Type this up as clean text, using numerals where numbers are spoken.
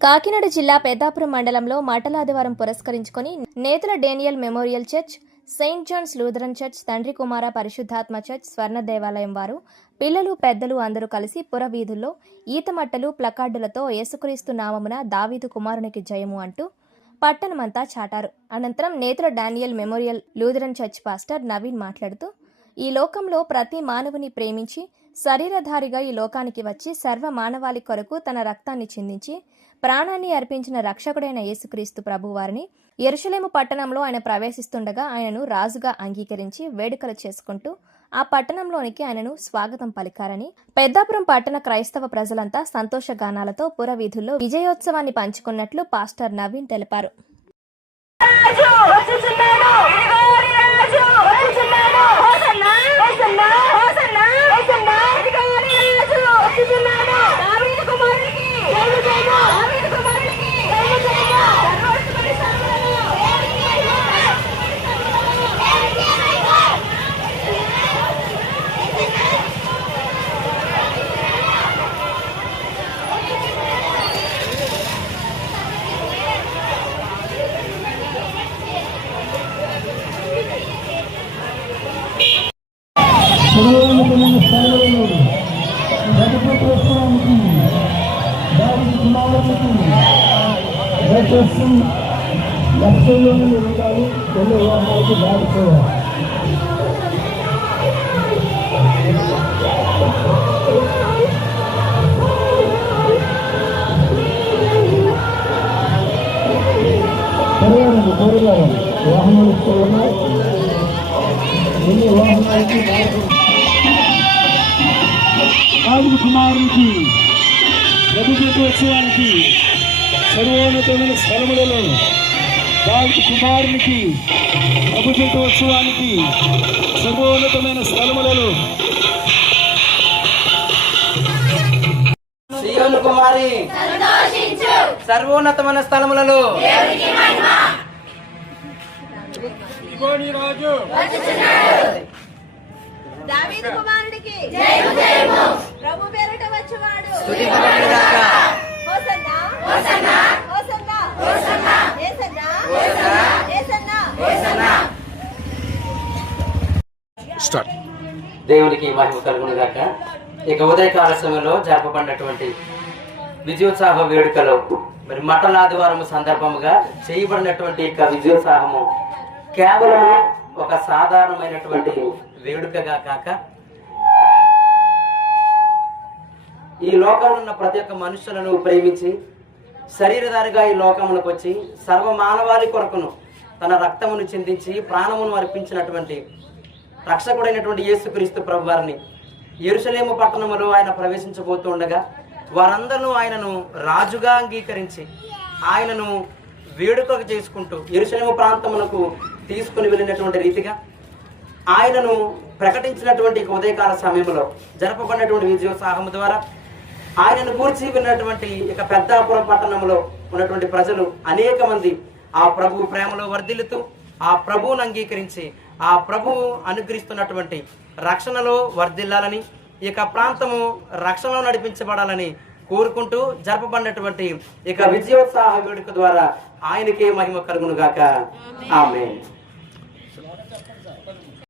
కాకినాడ జిల్లా పెద్దాపురం మండలంలో మాటలాదివారం పురస్కరించుకొని నేతల Daniel memorial church, Saint Johne's Lutheran church, తండ్రి కుమార పరిశుద్ధాత్మ చర్చ్, స్వర్ణ దేవాలయం వారు పిల్లలు పెద్దలు అందరూ కలిసి పురవీధుల్లో ఈతమట్టలు ప్లకార్డులతో యేసుక్రీస్తు నామమున దావీదు కుమారునికి జయము అంటూ పట్టణమంతా చాటారు. అనంతరం నేతల Daniel memorial Lutheran church pastor Naveen మాట్లాడుతూ, ఈ లోకంలో ప్రతి మానవుని ప్రేమించి శరీరధారిగా ఈ లోకానికి వచ్చి సర్వ మానవాళి కొరకు తన రక్తాన్ని చిందించి ప్రాణాన్ని అర్పించిన రక్షకుడైన యేసుక్రీస్తు ప్రభువారిని యెరూషలేము పట్టణంలో ఆయన ప్రవేశిస్తుండగా ఆయనను రాజుగా అంగీకరించి వేడుకలు చేసుకుంటూ ఆ పట్టణంలోనికి ఆయనను స్వాగతం పలికారని, పెద్దాపురం పట్టణ క్రైస్తవ ప్రజలంతా సంతోష గానాలతో పురవీధుల్లో విజయోత్సవాన్ని పంచుకున్నట్లు పాస్టర్ నవీన్ తెలిపారు. దావీదు కుమారునికి ప్రభుత్వోత్సవానికి సర్వోన్నతమైన స్థలములలో దావీదు కుమారునికి ప్రభుత్వోత్సవానికి సర్వోన్నతమైన స్థలములలో సీయోను కుమారి సర్వోన్నతమైన స్థలములలో రాజు దావీదు కుమారునికి జయము జయము, ప్రభు పేరిట వచ్చువాడు హోసన్నా హోసన్నా హోసన్నా హోసన్నా యేసన్నా యేసన్నా యేసన్నా. స్టార్ట్. దేవునికి మహిమ కలుగును గాక. ఇక ఉదయకాల సమయంలో జరపబడినటువంటి విజయోత్సాహ వేడుకలో మరి మటలాదివారం సందర్భముగా చేయబడినటువంటి ఇక విజయోత్సాహము కేవలం ఒక సాధారణమైనటువంటి వేడుకగా కాక ఈ లోకంలో ఉన్న ప్రతి ఒక్క మనుషులను ప్రేమించి శరీరధారిగా ఈ లోకమునకు వచ్చి సర్వ మానవాళి కొరకును తన రక్తమును చిందించి ప్రాణమును అర్పించినటువంటి రక్షకుడైనటువంటి యేసుక్రీస్తు ప్రభువారిని యెరూషలేము పట్టణములో ఆయన ప్రవేశించబోతుండగా వారందరూ ఆయనను రాజుగా అంగీకరించి ఆయనను వేడుకగా చేసుకుంటూ యెరూషలేము ప్రాంతమునకు తీసుకుని వెళ్ళినటువంటి రీతిగా ఆయనను ప్రకటించినటువంటి ఉదయకాల సమయంలో జరపబడినటువంటి విజయోత్సాహము ద్వారా ఆయనను గూర్చి విన్నటువంటి ఇక పెద్దాపురం పట్టణంలో ఉన్నటువంటి ప్రజలు అనేక మంది ఆ ప్రభు ప్రేమలో వర్ధిల్లుతూ ఆ ప్రభువును అంగీకరించి ఆ ప్రభువు అనుగ్రహిస్తున్నటువంటి రక్షణలో వర్ధిల్లాలని, ఇక ప్రాంతము రక్షణలో నడిపించబడాలని కోరుకుంటూ జరపబడినటువంటి ఇక విజయోత్సాహ వేడుక ద్వారా ఆయనకే మహిమ కలుగును గాక. ఆమేన్.